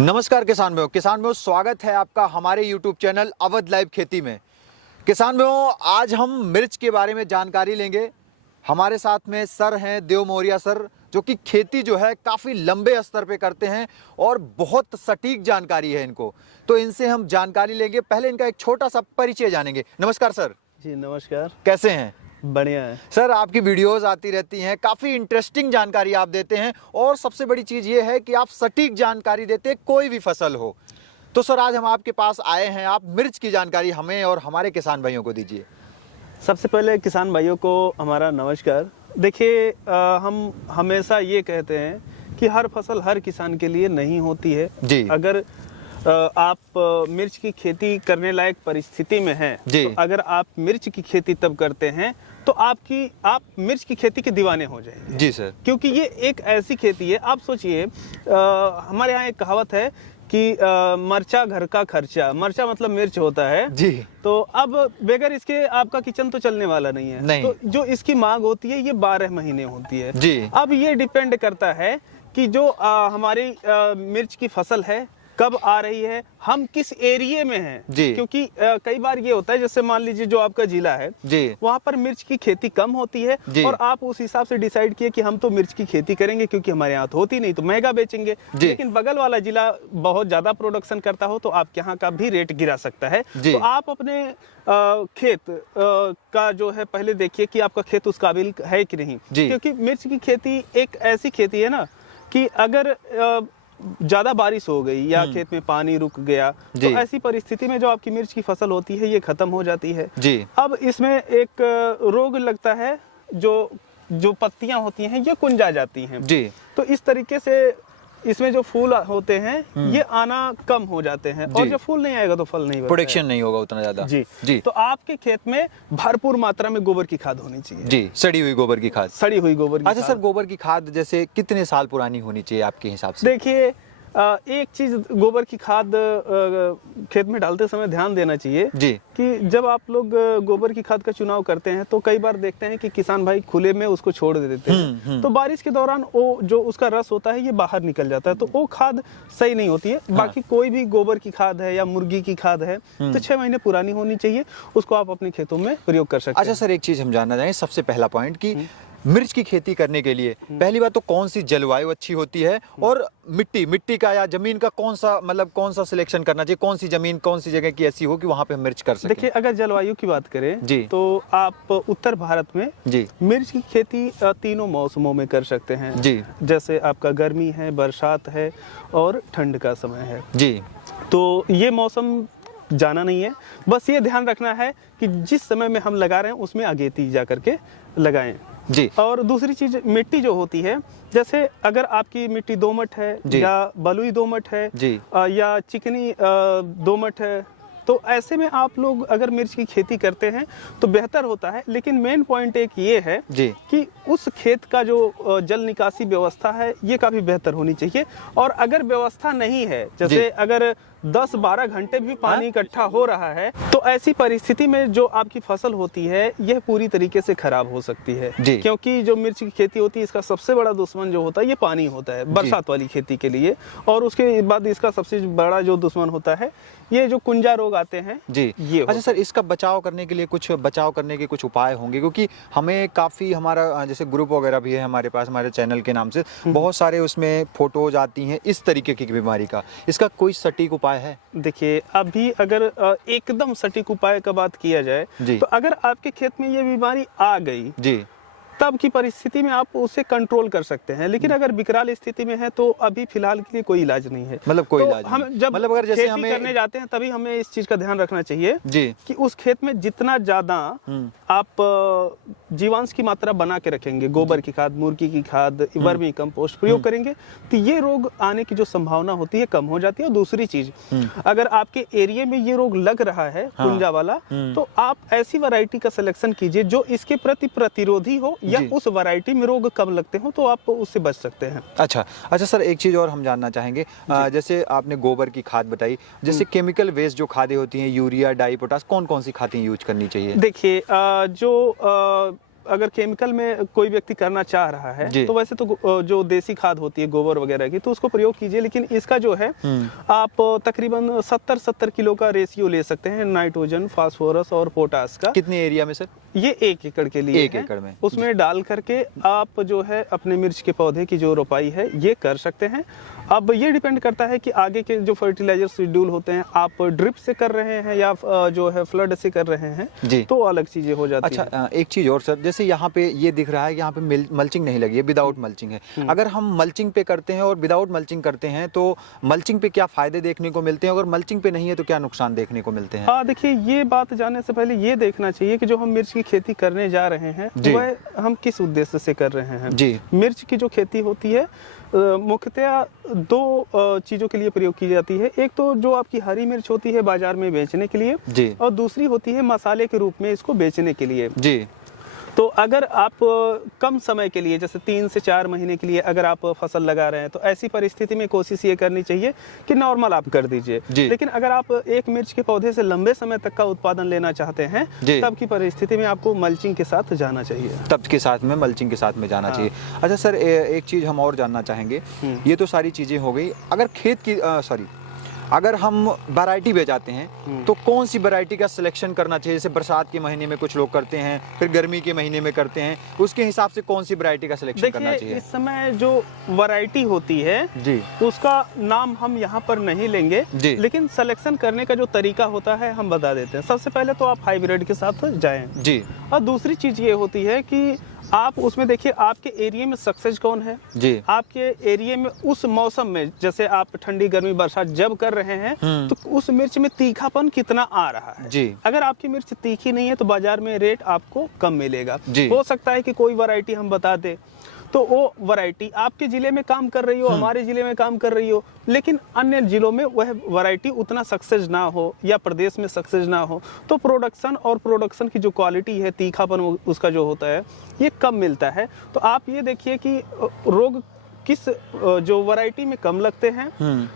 नमस्कार किसान भाइयों, स्वागत है आपका हमारे YouTube चैनल अवध लाइव खेती में। किसान भाइयों, आज हम मिर्च के बारे में जानकारी लेंगे। हमारे साथ में सर हैं देव मौर्या सर, जो कि खेती जो है काफ़ी लंबे स्तर पे करते हैं और बहुत सटीक जानकारी है इनको, तो इनसे हम जानकारी लेंगे। पहले इनका एक छोटा सा परिचय जानेंगे। नमस्कार सर। जी नमस्कार। कैसे हैं? बढ़िया है सर। आपकी वीडियोस आती रहती हैं, काफ़ी इंटरेस्टिंग जानकारी आप देते हैं और सबसे बड़ी चीज़ ये है कि आप सटीक जानकारी देते हैं, कोई भी फसल हो। तो सर आज हम आपके पास आए हैं, आप मिर्च की जानकारी हमें और हमारे किसान भाइयों को दीजिए। सबसे पहले किसान भाइयों को हमारा नमस्कार। देखिए हम हमेशा ये कहते हैं कि हर फसल हर किसान के लिए नहीं होती है जी। अगर आप मिर्च की खेती करने लायक परिस्थिति में हैं, तो अगर आप मिर्च की खेती तब करते हैं तो आप मिर्च की खेती के दीवाने हो जाएंगे। जी सर। क्योंकि ये एक ऐसी खेती है, आप सोचिए हमारे यहाँ एक कहावत है कि मर्चा घर का खर्चा। मर्चा मतलब मिर्च होता है जी। तो अब बगैर इसके आपका किचन तो चलने वाला नहीं है। नहीं। तो जो इसकी मांग होती है ये 12 महीने होती है जी। अब ये डिपेंड करता है कि जो हमारी मिर्च की फसल है कब आ रही है, हम किस एरिया में हैं। जी। क्योंकि कई बार ये होता है, जैसे मान लीजिए जो आपका जिला है जी, वहाँ पर मिर्च की खेती कम होती है और आप उस हिसाब से डिसाइड किए कि हम तो मिर्च की खेती करेंगे क्योंकि हमारे यहाँ तो होती नहीं, तो महंगा बेचेंगे। लेकिन बगल वाला जिला बहुत ज्यादा प्रोडक्शन करता हो तो आपके यहाँ का भी रेट गिरा सकता है। तो आप अपने खेत का जो है पहले देखिए कि आपका खेत उस काबिल है कि नहीं। क्योंकि मिर्च की खेती एक ऐसी खेती है ना कि अगर ज्यादा बारिश हो गई या खेत में पानी रुक गया तो ऐसी परिस्थिति में जो आपकी मिर्च की फसल होती है ये खत्म हो जाती है। अब इसमें एक रोग लगता है, जो पत्तियां होती हैं ये कुंजा जाती हैं। तो इस तरीके से इसमें जो फूल होते हैं ये आना कम हो जाते हैं और जब फूल नहीं आएगा तो फल नहीं बनता, प्रोडक्शन नहीं होगा उतना ज्यादा। जी। तो आपके खेत में भरपूर मात्रा में गोबर की खाद होनी चाहिए। जी, सड़ी हुई गोबर की खाद। सड़ी हुई गोबर की। अच्छा सर, गोबर की खाद जैसे कितने साल पुरानी होनी चाहिए आपके हिसाब से? देखिए एक चीज गोबर की खाद खेत में डालते समय ध्यान देना चाहिए कि जब आप लोग गोबर की खाद का चुनाव करते हैं तो कई बार देखते हैं कि किसान भाई खुले में उसको छोड़ देते हैं। तो बारिश के दौरान वो जो उसका रस होता है ये बाहर निकल जाता है, तो वो खाद सही नहीं होती है। बाकी कोई भी गोबर की खाद है या मुर्गी की खाद है तो 6 महीने पुरानी होनी चाहिए, उसको आप अपने खेतों में प्रयोग कर सकते हैं। अच्छा सर, एक चीज हम जानना चाहेंगे, सबसे पहला पॉइंट कि मिर्च की खेती करने के लिए पहली बात तो कौन सी जलवायु अच्छी होती है और मिट्टी का या जमीन का कौन सा सिलेक्शन करना चाहिए, कौन सी जमीन कौन सी जगह की ऐसी हो कि वहाँ पे हम मिर्च कर सकें? देखिए अगर जलवायु की बात करें तो आप उत्तर भारत में मिर्च की खेती तीनों मौसमों में कर सकते हैं। जैसे आपका गर्मी है, बरसात है और ठंड का समय है। तो ये मौसम जाना नहीं है, बस ये ध्यान रखना है कि जिस समय में हम लगा रहे हैं उसमें अगेती जा करके लगाएं। और दूसरी चीज मिट्टी जो होती है, जैसे अगर आपकी मिट्टी दोमट है या बलुई दोमट है या चिकनी दोमट है, तो ऐसे में आप लोग अगर मिर्च की खेती करते हैं तो बेहतर होता है। लेकिन मेन पॉइंट एक ये है कि उस खेत का जो जल निकासी व्यवस्था है ये काफी बेहतर होनी चाहिए। और अगर व्यवस्था नहीं है, जैसे अगर 10-12 घंटे भी पानी इकट्ठा हो रहा है तो ऐसी परिस्थिति में जो आपकी फसल होती है यह पूरी तरीके से खराब हो सकती है। क्योंकि जो मिर्च की खेती होती है इसका सबसे बड़ा दुश्मन जो होता है ये पानी होता है बरसात वाली खेती के लिए, और उसके बाद इसका सबसे बड़ा जो दुश्मन होता है ये जो कुंजा रोग आते हैं ये। अच्छा सर, इसका बचाव करने के लिए कुछ उपाय होंगे? क्योंकि हमें काफ़ी हमारा जैसे ग्रुप वगैरह भी है हमारे पास, हमारे चैनल के नाम से बहुत सारे उसमें फोटोज आती हैं इस तरीके की बीमारी का, इसका कोई सटीक उपाय है? देखिए अभी अगर एकदम सटीक उपाय का बात किया जाए तो अगर आपके खेत में ये बीमारी आ गई तब की परिस्थिति में आप उसे कंट्रोल कर सकते हैं। लेकिन अगर विकराल स्थिति में है तो अभी फिलहाल के लिए कोई इलाज नहीं है। मतलब कोई इलाज हम जब अगर जैसे खेती करने जाते हैं तभी हमें इस चीज का ध्यान रखना चाहिए कि उस खेत में जितना ज्यादा आप जीवांश की मात्रा बना के रखेंगे, गोबर की खाद, मुर्गी की खाद, वर्मी कंपोस्ट प्रयोग करेंगे तो ये रोग आने की जो संभावना होती है कम हो जाती है। और दूसरी चीज, अगर आपके एरिया में ये रोग लग रहा है कुंजा वाला, तो आप ऐसी वैरायटी का सिलेक्शन कीजिए जो इसके प्रति प्रतिरोधी हो या उस वैरायटी में रोग कम लगते हो तो आप उससे बच सकते हैं। अच्छा सर, एक चीज और हम जानना चाहेंगे, जैसे आपने गोबर की खाद बताई, जैसे केमिकल वेस्ट जो खादें होती हैं, यूरिया, डाई, पोटास, कौन कौन सी खादें यूज करनी चाहिए? देखिए जो अगर केमिकल में कोई व्यक्ति करना चाह रहा है तो वैसे तो जो देसी खाद होती है गोबर वगैरह की, तो उसको प्रयोग कीजिए। लेकिन इसका जो है आप तकरीबन 70 किलो का रेशियो ले सकते हैं, नाइट्रोजन, फास्फोरस और पोटास का। कितने एरिया में सर? ये 1 एकड़ के लिए 1 एकड़ में उसमें डाल करके आप जो है अपने मिर्च के पौधे की जो रोपाई है ये कर सकते हैं। अब ये डिपेंड करता है कि आगे के जो फर्टिलाइजर शेड्यूल होते हैं आप ड्रिप से कर रहे हैं या जो है फ्लड से कर रहे हैं जी, तो अलग चीजें हो जाती हैं। अच्छा, एक चीज और सर, जैसे यहाँ पे ये दिख रहा है यहाँ पे मल्चिंग नहीं लगी है, विदाउट मल्चिंग है। अगर हम मल्चिंग पे करते हैं और विदाउट मल्चिंग करते हैं तो मल्चिंग पे क्या फायदे देखने को मिलते हैं, अगर मल्चिंग पे नहीं है तो क्या नुकसान देखने को मिलते हैं? देखिए, ये बात जानने से पहले ये देखना चाहिए कि जो हम मिर्च की खेती करने जा रहे हैं वह हम किस उद्देश्य से कर रहे हैं जी। मिर्च की जो खेती होती है मुख्यतः 2 चीजों के लिए प्रयोग की जाती है। एक तो जो आपकी हरी मिर्च होती है बाजार में बेचने के लिए जी, और दूसरी होती है मसाले के रूप में इसको बेचने के लिए जी। तो अगर आप कम समय के लिए जैसे 3 से 4 महीने के लिए अगर आप फसल लगा रहे हैं तो ऐसी परिस्थिति में कोशिश ये करनी चाहिए कि नॉर्मल आप कर दीजिए। लेकिन अगर आप एक मिर्च के पौधे से लंबे समय तक का उत्पादन लेना चाहते हैं तब की परिस्थिति में आपको मल्चिंग के साथ जाना चाहिए, तब के साथ में मल्चिंग के साथ में जाना चाहिए। अच्छा सर, एक चीज हम और जानना चाहेंगे, ये तो सारी चीजें हो गई, अगर खेत की अगर हम वैरायटी बेचाते हैं तो कौन सी वैरायटी का सिलेक्शन करना चाहिए? जैसे बरसात के महीने में कुछ लोग करते हैं, फिर गर्मी के महीने में करते हैं, उसके हिसाब से कौन सी वैरायटी का सिलेक्शन करना चाहिए? इस समय जो वैरायटी होती है जी, उसका नाम हम यहाँ पर नहीं लेंगे जी, लेकिन सिलेक्शन करने का जो तरीका होता है हम बता देते हैं। सबसे पहले तो आप हाइब्रिड के साथ जाएं जी, और दूसरी चीज ये होती है कि आप उसमें देखिए आपके एरिया में सक्सेस कौन है जी, आपके एरिया में उस मौसम में, जैसे आप ठंडी गर्मी बरसात जब कर रहे हैं तो उस मिर्च में तीखापन कितना आ रहा है जी। अगर आपकी मिर्च तीखी नहीं है तो बाजार में रेट आपको कम मिलेगा। हो सकता है कि कोई वैरायटी हम बता दे तो वो वैरायटी आपके जिले में काम कर रही हो, हमारे जिले में काम कर रही हो, लेकिन अन्य जिलों में वह वैरायटी उतना सक्सेस ना हो या प्रदेश में सक्सेस ना हो, तो प्रोडक्शन की जो क्वालिटी है, तीखापन उसका जो होता है ये कम मिलता है। तो आप ये देखिए कि रोग किस जो वैरायटी में कम लगते हैं,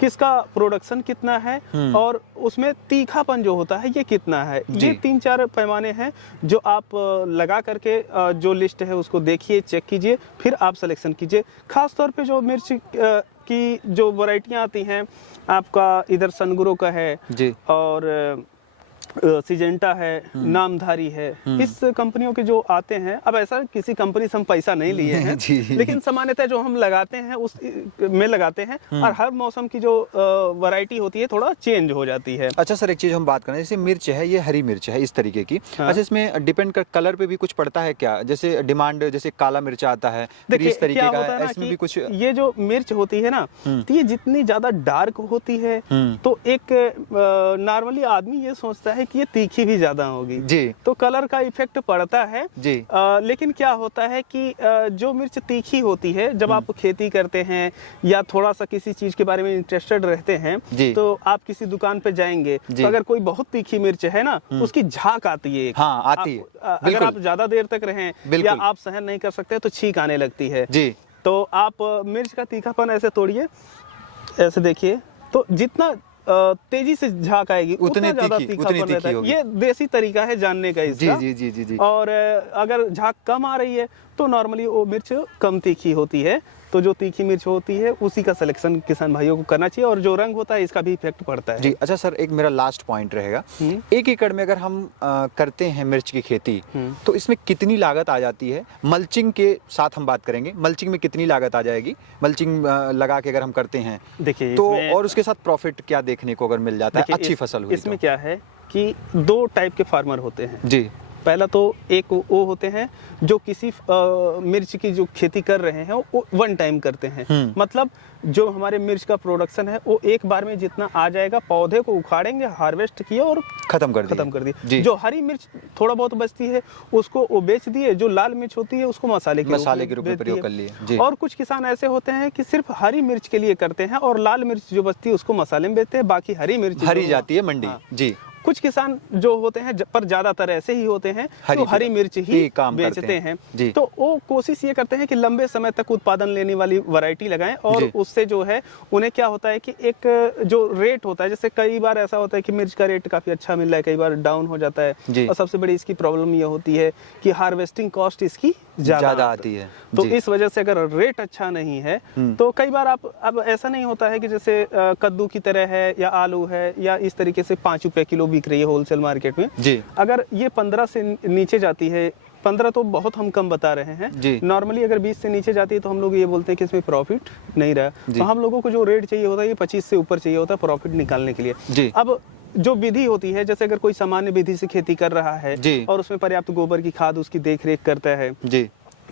किसका प्रोडक्शन कितना है और उसमें तीखापन जो होता है ये कितना है। ये 3-4 पैमाने हैं जो आप लगा करके जो लिस्ट है उसको देखिए, चेक कीजिए, फिर आप सिलेक्शन कीजिए। खास तौर पे जो मिर्च की जो वैरायटियां आती हैं, आपका इधर सनगुरो का है जी, और सिजेंटा है, नामधारी है, इस कंपनियों के जो आते हैं, अब ऐसा किसी कंपनी से हम पैसा नहीं लिए हैं लेकिन सामान्यतः जो हम लगाते हैं उस में लगाते हैं, और हर मौसम की जो वैरायटी होती है थोड़ा चेंज हो जाती है। अच्छा सर, एक चीज हम बात करें, जैसे मिर्च है, ये हरी मिर्च है इस तरीके की, अच्छा इसमें डिपेंड कर कलर पे भी कुछ पड़ता है क्या? जैसे डिमांड, जैसे काला मिर्च आता है, इस तरीके का है, इसमें भी कुछ? ये जो मिर्च होती है ना, तो ये जितनी ज्यादा डार्क होती है तो एक नॉर्मली आदमी ये सोचता है कि ये तीखी भी ज्यादा होगी जी, तो कलर का इफेक्ट पड़ता है जी। लेकिन क्या होता है कि जो मिर्च तीखी होती है, जब आप खेती करते हैं या थोड़ा सा किसी चीज के बारे में इंटरेस्टेड रहते हैं तो आप किसी दुकान पे जाएंगे तो अगर कोई बहुत तीखी मिर्च है ना, उसकी झाग आती है, हाँ, आती है। अगर आप ज्यादा देर तक रहें या आप सहन नहीं कर सकते तो छींक आने लगती है जी। तो आप मिर्च का तीखापन ऐसे तोड़िए, ऐसे देखिए, तो जितना तेजी से झाग आएगी उतना ज्यादा तीखापन रहता है। ये देसी तरीका है जानने का इसका जी, जी, जी, जी। और अगर झाग कम आ रही है तो नॉर्मली वो मिर्च कम तीखी होती है, तो जो तीखी मिर्च होती है उसी का सिलेक्शन किसान भाइयों को करना चाहिए, और जो रंग होता है इसका भी इफेक्ट पड़ता है जी। अच्छा सर, एक मेरा लास्ट पॉइंट रहेगा, 1 एकड़ में अगर हम करते हैं मिर्च की खेती तो इसमें कितनी लागत आ जाती है? मल्चिंग के साथ हम बात करेंगे, मल्चिंग में कितनी लागत आ जाएगी? मल्चिंग लगा के अगर हम करते हैं देखिए तो, और उसके साथ प्रॉफिट क्या देखने को अगर मिल जाता है, अच्छी फसल हुई? इसमें क्या है कि 2 टाइप के फार्मर होते हैं जी। पहला तो एक वो होते हैं जो किसी मिर्च की जो खेती कर रहे हैं वो 1 टाइम करते हैं, मतलब जो हमारे मिर्च का प्रोडक्शन है वो एक बार में जितना आ जाएगा, पौधे को उखाड़ेंगे, हार्वेस्ट किए और खत्म कर दिए। जो हरी मिर्च थोड़ा बहुत बचती है उसको वो बेच दिए, जो लाल मिर्च होती है उसको मसाले के रूप में प्रयोग कर लिए। और कुछ किसान ऐसे होते हैं कि सिर्फ हरी मिर्च के लिए करते हैं और लाल मिर्च जो बचती है उसको मसाले में बेचते हैं, बाकी हरी मिर्च हरी जाती है मंडी जी। कुछ किसान जो होते हैं पर ज्यादातर ऐसे ही होते हैं तो हरी मिर्च ही बेचते हैं। तो वो कोशिश ये करते हैं कि लंबे समय तक उत्पादन लेने वाली वैरायटी लगाएं और उससे जो है उन्हें क्या होता है कि एक जो रेट होता है, जैसे कई बार ऐसा होता है कि मिर्च का रेट काफी अच्छा मिल रहा है, कई बार डाउन हो जाता है, और सबसे बड़ी इसकी प्रॉब्लम ये होती है कि हार्वेस्टिंग कॉस्ट इसकी ज्यादा आती है। तो इस वजह से अगर रेट अच्छा नहीं है तो कई बार आप अब ऐसा नहीं होता है कि जैसे कद्दू की तरह है या आलू है या इस तरीके से 5 रुपए किलो बिक रही है होलसेल मार्केट में, अगर ये 15 से नीचे जाती है, 15 तो बहुत हम कम बता रहे हैं, नॉर्मली अगर 20 से नीचे जाती है तो हम लोग ये बोलते हैं कि इसमें प्रॉफिट नहीं रहा। तो हम लोगों को जो रेट चाहिए होता है ये 25 से ऊपर चाहिए होता है प्रॉफिट निकालने के लिए। अब जो विधि होती है, जैसे अगर कोई सामान्य विधि से खेती कर रहा है और उसमें पर्याप्त गोबर की खाद उसकी देख रेख करता है,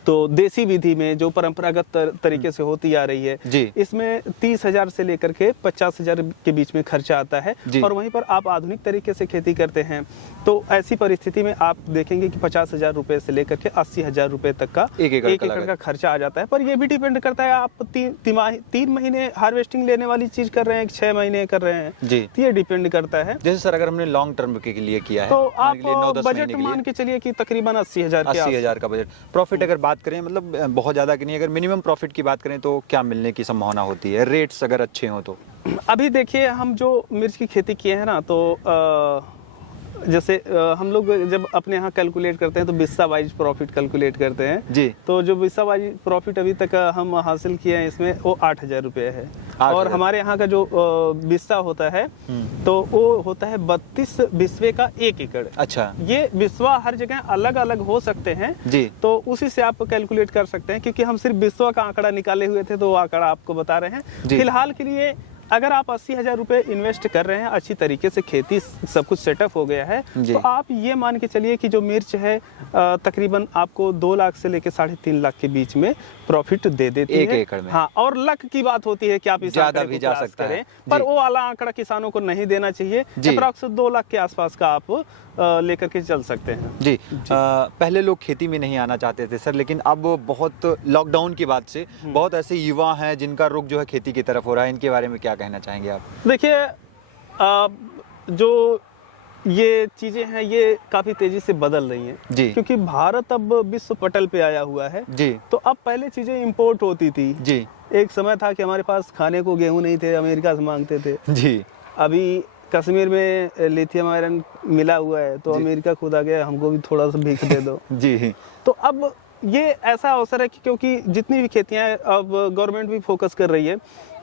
तो देसी विधि में जो परंपरागत तरीके से होती आ रही है, इसमें 30,000 से लेकर के 50,000 के बीच में खर्चा आता है। और वहीं पर आप आधुनिक तरीके से खेती करते हैं तो ऐसी परिस्थिति में आप देखेंगे कि 50,000 रुपए से लेकर के 80,000 रुपए तक का एक एकड़ का खर्चा आ जाता है। पर ये भी डिपेंड करता है आप 3 महीने हार्वेस्टिंग लेने वाली चीज कर रहे हैं, 6 महीने कर रहे हैं, तो ये डिपेंड करता है। जैसे सर अगर हमने लॉन्ग टर्म के लिए किया है तो आप बजट मान के चलिए कि तकरीबन 80,000 का बजट। प्रॉफिट अगर बात करें, मतलब बहुत ज्यादा की नहीं, अगर मिनिमम प्रॉफिट की बात करें तो क्या मिलने की संभावना होती है, रेट्स अगर अच्छे हो तो? अभी देखिए हम जो मिर्च की खेती किए हैं ना, तो जैसे हम लोग जब अपने यहाँ कैलकुलेट करते हैं तो बिस्सा वाइज प्रॉफिट कैलकुलेट करते हैं तो जो बिस्सा वाइज प्रॉफिट अभी तक हम हासिल किए हैं इसमें वो 8,000 रुपये है। और हमारे यहाँ का जो बिस्सा होता है तो वो होता है 32 बिस्वे का 1 एकड़। अच्छा, ये बिस्वा हर जगह अलग अलग हो सकते हैं तो उसी से आप कैलकुलेट कर सकते हैं, क्योंकि हम सिर्फ बिस्वा का आंकड़ा निकाले हुए थे तो वो आंकड़ा आपको बता रहे हैं। फिलहाल के लिए अगर आप 80,000 रुपए इन्वेस्ट कर रहे हैं, अच्छी तरीके से खेती सब कुछ सेटअप हो गया है, तो आप ये मान के चलिए कि जो मिर्च है तकरीबन आपको 2 लाख से लेकर 3.5 लाख के बीच में प्रॉफिट दे देती है 1 एकड़ में। हाँ, और लक की बात होती है कि आप इस ज्यादा भी जा सकता है, पर वो वाला आंकड़ा किसानों को नहीं देना चाहिए। अप्रॉक्स 2 लाख के आसपास का आप लेकर के चल सकते हैं। जी, पहले लोग खेती में नहीं आना चाहते थे सर, लेकिन अब बहुत लॉकडाउन की बात से बहुत ऐसे युवा हैं जिनका रुख जो है खेती की तरफ हो रहा है, इनके बारे में क्या कहना चाहेंगे आप? देखिए, जो ये चीजें हैं ये काफी तेजी से बदल रही हैं क्योंकि भारत अब विश्व पटल पे आया हुआ है। तो अब पहले चीजें इंपोर्ट होती थी। एक समय था कि हमारे पास खाने को गेहूं नहीं थे, अमेरिका से मांगते थे। अभी कश्मीर में लिथियम आयरन मिला हुआ है तो अमेरिका खुद आ गया, हमको भी थोड़ा सा भीख दे दो। तो अब ये ऐसा अवसर है कि क्योंकि जितनी भी खेतियां हैं अब गवर्नमेंट भी फोकस कर रही है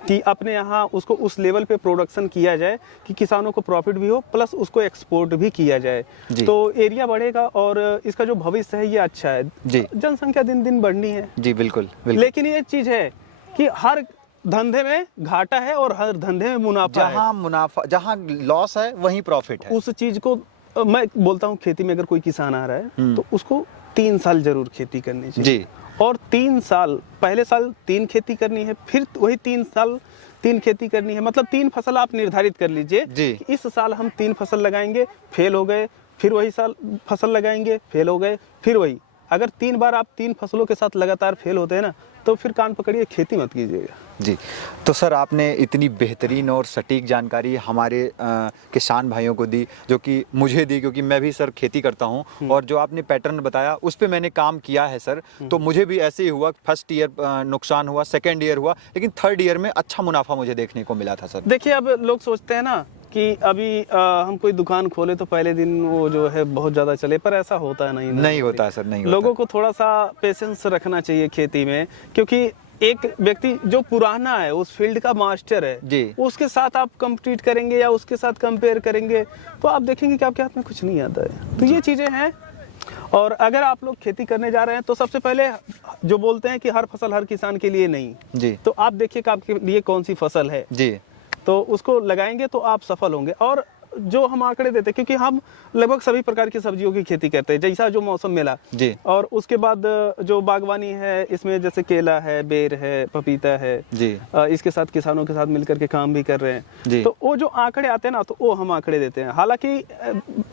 कि अपने यहाँ उसको उस लेवल पे प्रोडक्शन किया जाए कि किसानों को प्रॉफिट भी हो प्लस उसको एक्सपोर्ट भी किया जाए, तो एरिया बढ़ेगा और इसका जो भविष्य है ये अच्छा है। जनसंख्या दिन दिन बढ़नी है। बिल्कुल। लेकिन ये चीज है कि हर धंधे में घाटा है और हर धंधे में मुनाफा है। जहाँ लॉस है वहीं प्रॉफिट है। उस चीज को मैं बोलता हूँ, खेती में अगर कोई किसान आ रहा है तो उसको 3 साल जरूर खेती करनी चाहिए। और 3 साल, पहले साल 3 खेती करनी है, फिर वही 3 साल 3 खेती करनी है, मतलब 3 फसल आप निर्धारित कर लीजिए। इस साल हम 3 फसल लगाएंगे, फेल हो गए, फिर वही साल फसल लगाएंगे, फेल हो गए, फिर वही। अगर 3 बार आप 3 फसलों के साथ लगातार फेल होते हैं ना, तो फिर कान पकड़िए, खेती मत कीजिएगा। जी, तो सर आपने इतनी बेहतरीन और सटीक जानकारी हमारे किसान भाइयों को दी, जो कि मुझे दी, क्योंकि मैं भी सर खेती करता हूं और जो आपने पैटर्न बताया उस पे मैंने काम किया है सर। तो मुझे भी ऐसे ही हुआ, फर्स्ट ईयर नुकसान हुआ, सेकेंड ईयर हुआ, लेकिन थर्ड ईयर में अच्छा मुनाफा मुझे देखने को मिला था सर। देखिए, अब लोग सोचते हैं ना कि अभी हम कोई दुकान खोले तो पहले दिन वो जो है बहुत ज्यादा चले, पर ऐसा होता है नहीं होता है सर, नहीं होता। लोगों को थोड़ा सा पेशेंस रखना चाहिए खेती में, क्योंकि एक व्यक्ति जो पुराना है, उस फील्ड का मास्टर है, उसके साथ आप कम्पीट करेंगे या उसके साथ कंपेयर करेंगे तो आप देखेंगे कि आपके हाथ में कुछ नहीं आता है। तो ये चीजें हैं। और अगर आप लोग खेती करने जा रहे हैं तो सबसे पहले जो बोलते हैं कि हर फसल हर किसान के लिए नहीं, तो आप देखिए कि आपके लिए कौन सी फसल है, तो उसको लगाएंगे तो आप सफल होंगे। और जो हम आंकड़े देते हैं, क्योंकि हम लगभग सभी प्रकार की सब्जियों की खेती करते हैं, जैसा जो मौसम मिला। और उसके बाद जो बागवानी है, इसमें जैसे केला है, बेर है, पपीता है, इसके साथ किसानों के साथ मिलकर के काम भी कर रहे हैं। तो वो जो आंकड़े आते हैं ना, तो वो हम आंकड़े देते हैं। हालांकि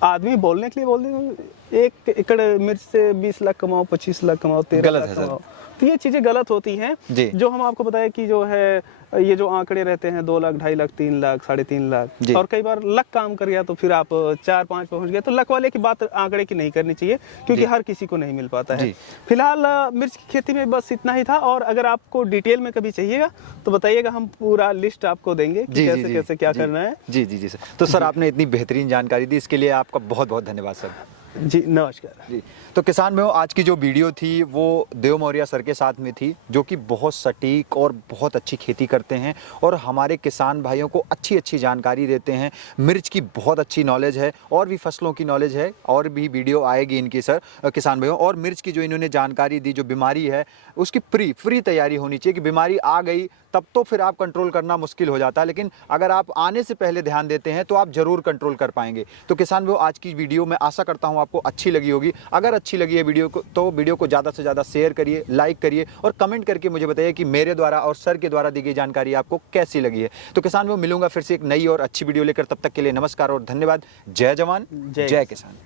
आदमी बोलने के लिए बोलते हैं 1 एकड़ मिर्च से 20 लाख कमाओ, 25 लाख कमाओ, 13 लाख कमाओ, तो ये चीजें गलत होती हैं। जो हम आपको बताया कि जो है ये जो आंकड़े रहते हैं 2 लाख, 2.5 लाख, 3 लाख, 3.5 लाख, और कई बार लक काम कर गया तो फिर आप 4-5 पहुंच गए, तो लक वाले की बात आंकड़े की नहीं करनी चाहिए, क्योंकि हर किसी को नहीं मिल पाता है। फिलहाल मिर्च की खेती में बस इतना ही था, और अगर आपको डिटेल में कभी चाहिएगा तो बताइएगा, हम पूरा लिस्ट आपको देंगे कि कैसे कैसे क्या करना है। जी जी जी सर। तो सर आपने इतनी बेहतरीन जानकारी दी, इसके लिए आपका बहुत बहुत धन्यवाद सर। जी नमस्कार जी। तो किसान भाइयों, आज की जो वीडियो थी वो देव मौर्या सर के साथ में थी, जो कि बहुत सटीक और बहुत अच्छी खेती करते हैं और हमारे किसान भाइयों को अच्छी अच्छी जानकारी देते हैं। मिर्च की बहुत अच्छी नॉलेज है, और भी फसलों की नॉलेज है, और भी वीडियो आएगी इनकी सर किसान भाइयों। और मिर्च की जो इन्होंने जानकारी दी, जो बीमारी है उसकी फ्री तैयारी होनी चाहिए, कि बीमारी आ गई तब तो फिर आप कंट्रोल करना मुश्किल हो जाता है, लेकिन अगर आप आने से पहले ध्यान देते हैं तो आप जरूर कंट्रोल कर पाएंगे। तो किसान भाइयों, आज की वीडियो मैं आशा करता हूं आपको अच्छी लगी होगी। अगर अच्छी लगी है वीडियो को, तो वीडियो को ज़्यादा से ज़्यादा शेयर करिए, लाइक करिए, और कमेंट करके मुझे बताइए कि मेरे द्वारा और सर के द्वारा दी गई जानकारी आपको कैसी लगी है। तो किसान भाइयों, मिलूंगा फिर से एक नई और अच्छी वीडियो लेकर, तब तक के लिए नमस्कार और धन्यवाद। जय जवान, जय किसान।